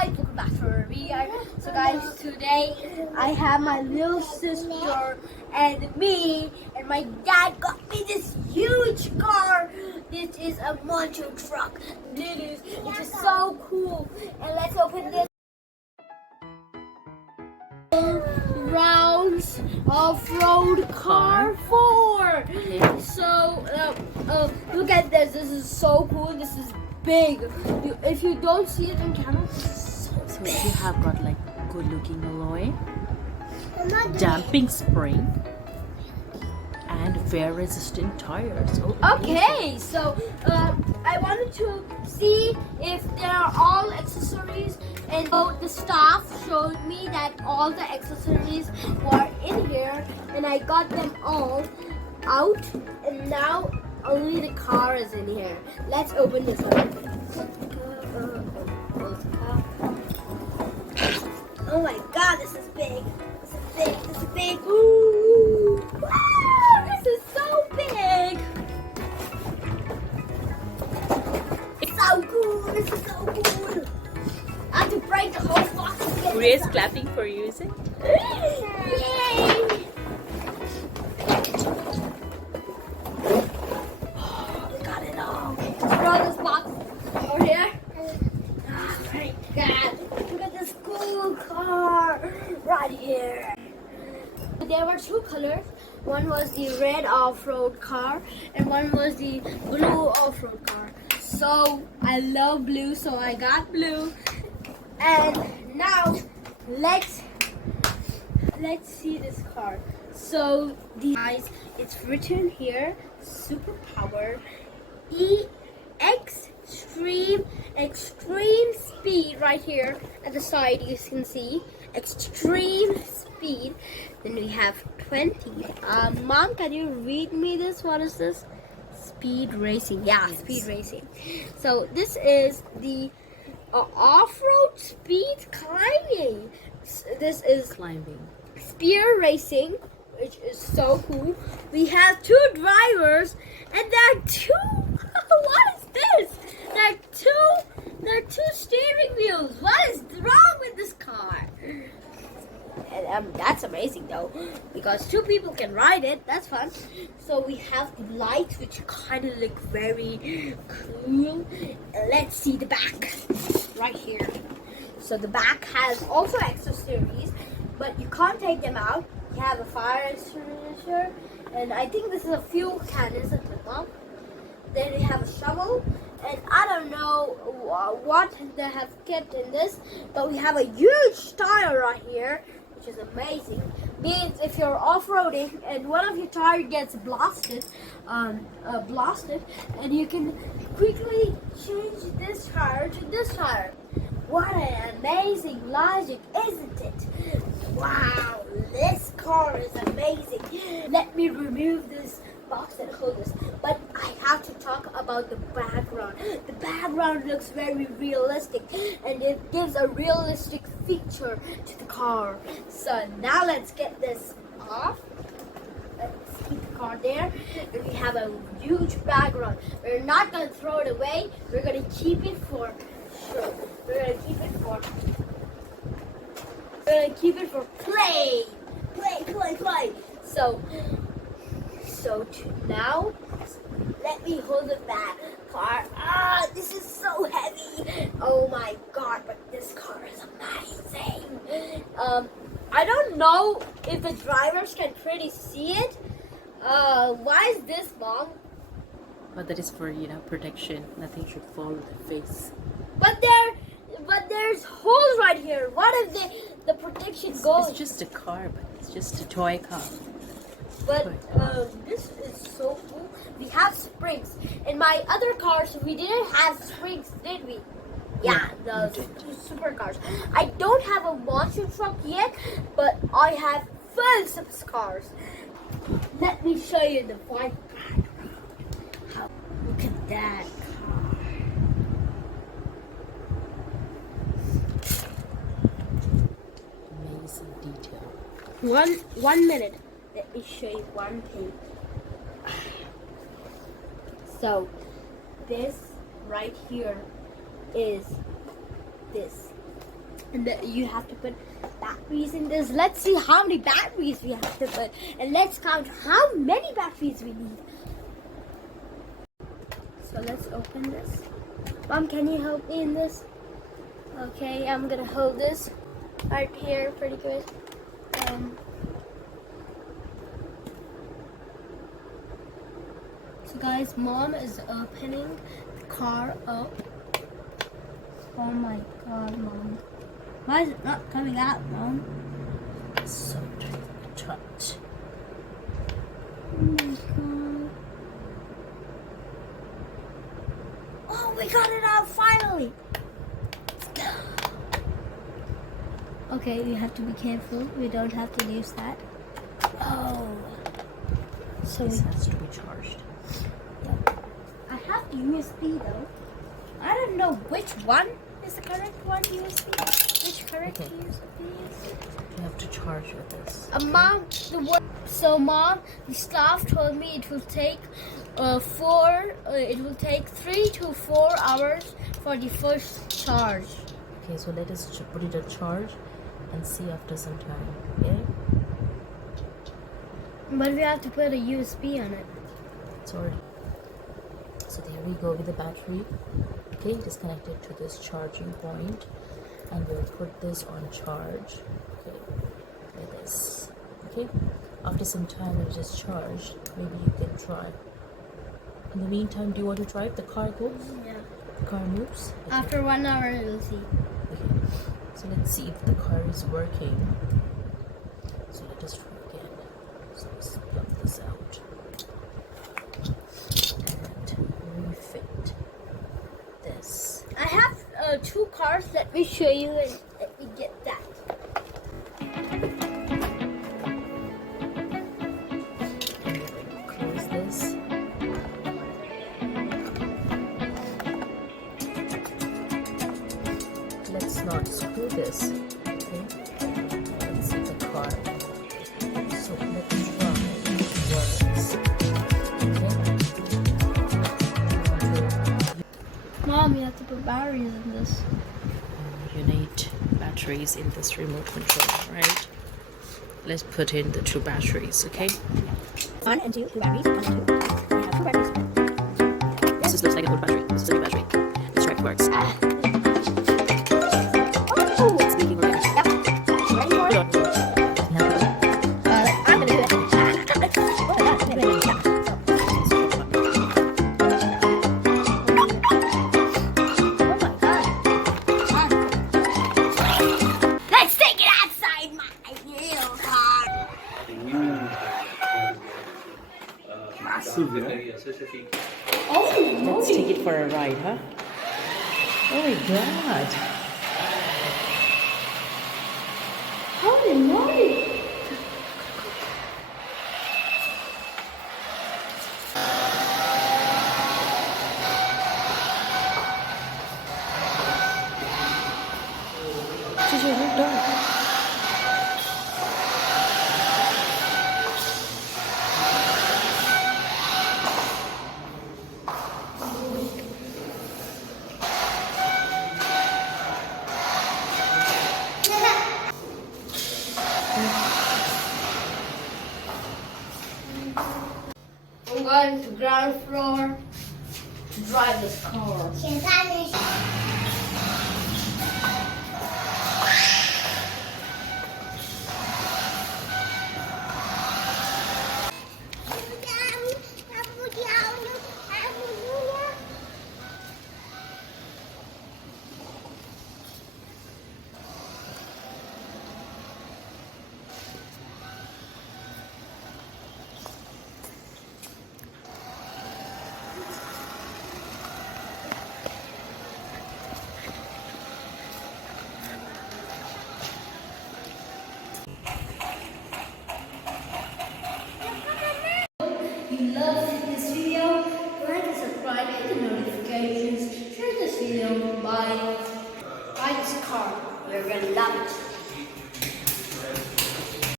guys, welcome back to our video. So guys, today I have my little sister and me, and my dad got me this huge car. This is a monster truck. It is so cool. And let's open this. Rounds off-road car 4. So look at this. This is so cool. This is big. If you don't see it on camera, this is so big. You have got like good-looking alloy, damping spring, and wear-resistant tires. Oh, okay, so I wanted to see if there are all accessories, and so the staff showed me that all the accessories were in here, and I got them all out, and now only the car is in here. Let's open this up. Oh my god, this is big. This is big. This is big. Ooh. Wow, this is so big. It's so cool. This is so cool. I have to break the whole box to get Rhea's clapping for you, is it? Yay! We got it all. Throw this box over here. Oh my god. Look at this cool car right here. There were two colors. One was the red off-road car and one was the blue off-road car. So I love blue, so I got blue. And now let's see this car. So the guys, it's written here, superpower extreme speed right here at the side. You can see extreme speed. Then we have 20. Mom, can you read me this? What is this? Speed racing. Yeah, yes. Speed racing. So this is the off-road speed climbing. This is Climbing. spear racing, which is so cool. We have two drivers, and there are two. What is this? There are two steering wheels. What is wrong with this car? And that's amazing though, because two people can ride it. That's fun. So we have the lights, which kind of look very cool. Let's see the back right here. So the back has also accessories, but you can't take them out. You have a fire extinguisher, and I think this is a fuel can, isn't it, Mom? Then we have a shovel, and I don't know what they have kept in this, but we have a huge tire right here, which is amazing. Means if you're off-roading and one of your tires gets blasted, and you can quickly change this tire to this tire. What an amazing logic, isn't it? Wow, this car is amazing. Let me remove this box and hold this. But I have to talk about the background. The background looks very realistic, and it gives a realistic feature to the car. So now let's get this off. Let's keep the car there. And we have a huge background. We're not going to throw it away. We're going to keep it for sure. We're going to keep it for play. Play. So now, let me hold the back car. This is so heavy. Oh my god, but this car is amazing. I don't know if the drivers can pretty see it. Why is this long? But that is for, protection. Nothing should fall on the face. But there's holes right here. What if the protection goes? It's just a car, but it's just a toy car. But this is so cool. We have springs. In my other cars, we didn't have springs, did we? Yeah, the supercars. I don't have a monster truck yet, but I have full of cars. Let me show you the white background. Look at that car. Amazing detail. One minute. Let me show you one thing. So, this right here is this. And you have to put batteries in this. Let's see how many batteries we have to put. And let's count how many batteries we need. So let's open this. Mom, can you help me in this? Okay, I'm gonna hold this right here pretty good. So guys, Mom is opening the car up. Oh my god, Mom. Why is it not coming out, Mom? So tight. Oh my god. Oh, we got it out finally. Okay, you have to be careful. We don't have to lose that. Oh. So This has to be charged. I have USB though. I don't know which one is the correct one USB. Which correct USB is? You have to charge with this. Mom, Mom, the staff told me it will take it will take 3 to 4 hours for the first charge. Okay, so let us put it on charge and see after some time. Okay? But we have to put a USB on it. It's already. So there we go with the battery. Okay, it is connected to this charging point, and we'll put this on charge. Okay, like this. Okay, after some time when it is charged, maybe you can try. In the meantime, do you want to try if the car goes? Yeah. The car moves? Okay. After 1 hour, we'll see. Okay, so let's see if the car is working. So let us try again. So let's plug this out and refit this. I have 2 cars. Let me show you and let me get that. Close this. Let's not screw this. Okay. Let's see the car. So let's try if it works. Okay. Mom, you have to put batteries in this. You need batteries in this remote control, right? Let's put in the 2 batteries, okay? 1 and 2 batteries. 1 and 2. We have 2 batteries. This looks like an old battery. This is a new battery. Let's try if it works. Oh! It's making work. Yep. Ready for it? I'm gonna do it. Oh my god. Let's take it outside my little car. Massive, yeah. Oh, Let's take it for a ride, huh? Oh my god. holy moly. This is your new dog. I'm going to ground floor to drive this car. If you love this video, like and subscribe, hit the notifications, share this video, buy this car. You're gonna love it.